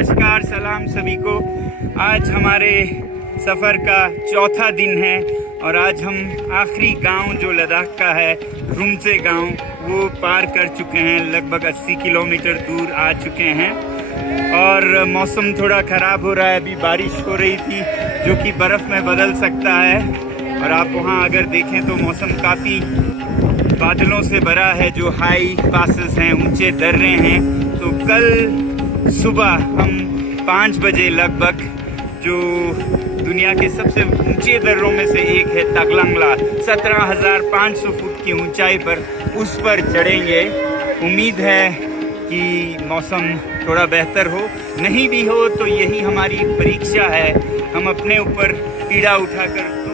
नमस्कार, सलाम सभी को। आज हमारे सफ़र का चौथा दिन है और आज हम आखिरी गांव जो लद्दाख का है, रुमसे गांव, वो पार कर चुके हैं। लगभग 80 किलोमीटर दूर आ चुके हैं और मौसम थोड़ा ख़राब हो रहा है। अभी बारिश हो रही थी जो कि बर्फ़ में बदल सकता है और आप वहाँ अगर देखें तो मौसम काफ़ी बादलों से भरा है। जो हाई पासेस हैं, ऊंचे दर्रे हैं। तो कल सुबह हम 5 बजे लगभग, जो दुनिया के सबसे ऊंचे दर्रों में से एक है ताकलांगला, 17,500 फुट की ऊंचाई पर, उस पर चढ़ेंगे। उम्मीद है कि मौसम थोड़ा बेहतर हो, नहीं भी हो तो यही हमारी परीक्षा है। हम अपने ऊपर पीड़ा उठाकर